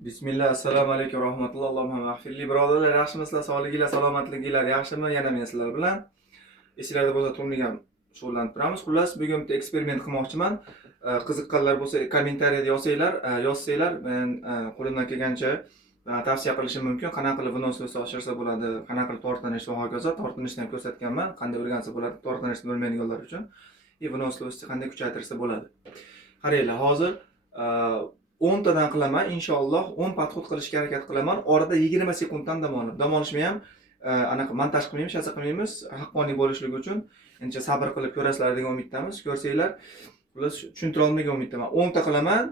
Bismillah, assalomu alaykum rahmatullohi Allohumma mag'firli birodarlar, yaxshimisizlar? Sog'liginglar, salomatliginglar yaxshimi? Yana men sizlar bilan esinglarda bo'lsa turnik ham shug'ullanib turamiz. Xullas, bugun bitta eksperiment qilmoqchiman. Qiziqqanlar bo'lsa kommentariyada yozsanglar, men qo'limdan kelgancha tavsiya qilishim mumkin. Qanaqa qilib vnosni oshirsa bo'ladi, qanaqa qilib tortinish va hokazo. Tortinishni ham ko'rsatganman, qanday o'rgansa bo'ladi tortinishni bilmaydiganlar uchun. Vnosni qanday kuchaytirsa bo'ladi. Qaranglar, hozir 10 tadan qilaman, inshaalloh 10 podxod qilishga harakat qilaman. Orada 20 sekunddan dam olishni ham anaqa montaj qilmaymiz, shasa qilmaymiz, haqqoniy bo'lishligi uchun endi sabr qilib ko'rasizlar degan umiddamiz. Ko'rsanglar, xullas tushuntira olmagan umiddaman. 10 ta qilaman,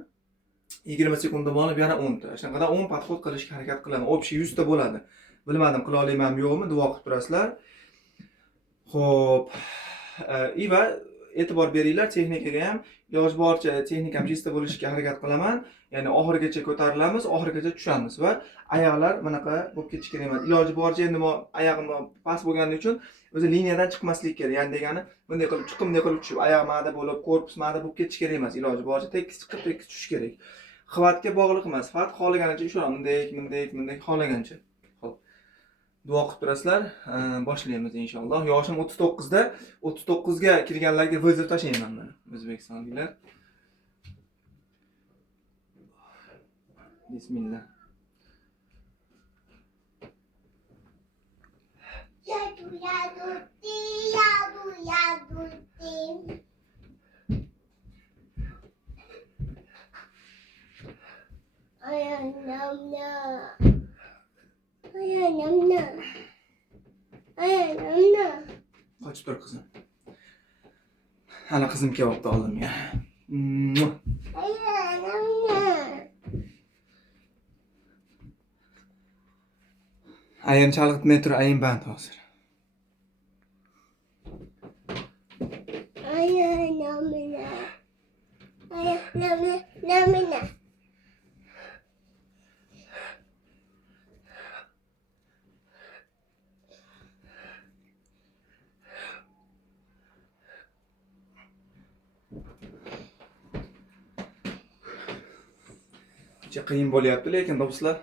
20 sekund dam olib yana 10 ta. Shunaqada 10 podxod qilishga harakat qilaman. Общий 100 ta bo'ladi. Bilmadim, qila olamanmi yo'qmi, duo qilib turasizlar. Xo'p. Va e'tibor beringlar, texnikaga ham iloji boricha texnikam chista bo'lishiga harakat qilaman. Ya'ni oxirigacha ko'tarilamiz, oxirigacha tushamiz va oyoqlar bunaqa bo'lib ketishi kerak emas. Iloji boricha endi oyog'im past bo'lgani uchun o'zi liniyadan chiqmaslik kerak. Ya'ni degani bunday qilib chiqimday qilib tushib, oyoq ma'da bo'lib, korpus ma'da bo'lib ketishi kerak emas. Iloji boricha tekis chiqib, tekis tushish kerak. Xivatga bog'liq emas. Xivat xohlaganicha ushiramiz, bunday xohlagancha. Xo'p. Duo qilib turasizlar. Boshlaymiz inshaalloh. Yoshim 39 da, 39 ga kirganlarga vizir tashlayman men. O'zbekistonliklar. Bismillah. Yadu. Qochib tur qizim. Hali qizim kelyapti oldimga. Ayin chalg'itmay tur, ayin band hozir. Qiyin bo'lyapti, lekin do'stlar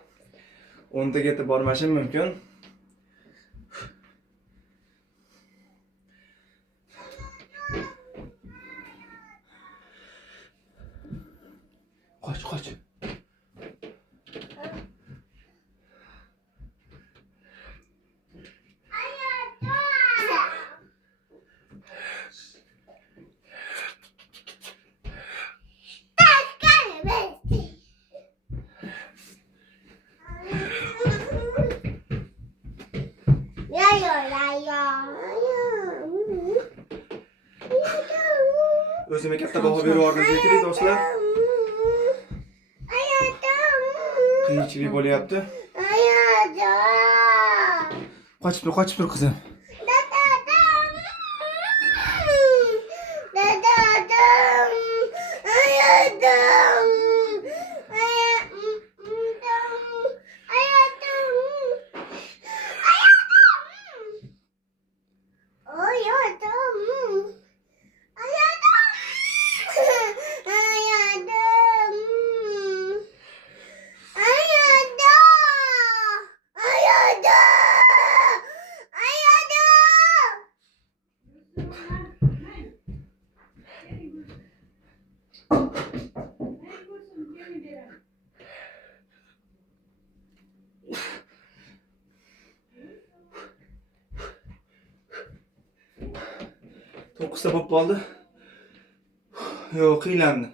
10 taga yetib bormashim mumkin. Qoch. O'zimga katta baho berib yubordim kerak do'stlar. Qiyinchilik bo'lyapti. Qochib tur qizim. To'qqizta bo'lib qoldi. Yo'q, qiylandim.